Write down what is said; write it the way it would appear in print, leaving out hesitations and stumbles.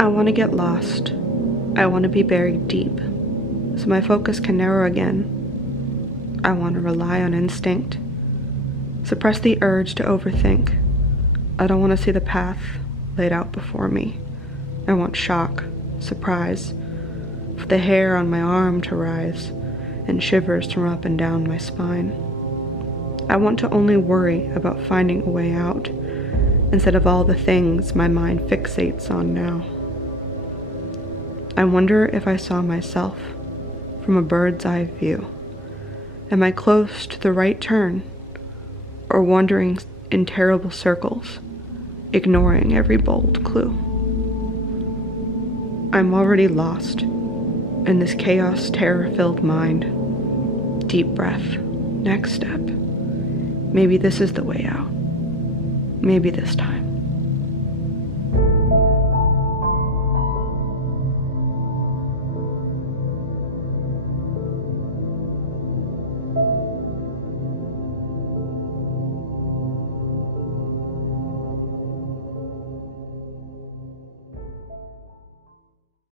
I want to get lost. I want to be buried deep, so my focus can narrow again. I want to rely on instinct. Suppress the urge to overthink. I don't want to see the path laid out before me. I want shock, surprise, for the hair on my arm to rise, and shivers to run up and down my spine. I want to only worry about finding a way out, instead of all the things my mind fixates on now. I wonder if I saw myself from a bird's eye view. Am I close to the right turn, or wandering in terrible circles, ignoring every bold clue? I'm already lost in this chaos, terror-filled mind. Deep breath, next step. Maybe this is the way out. Maybe this time.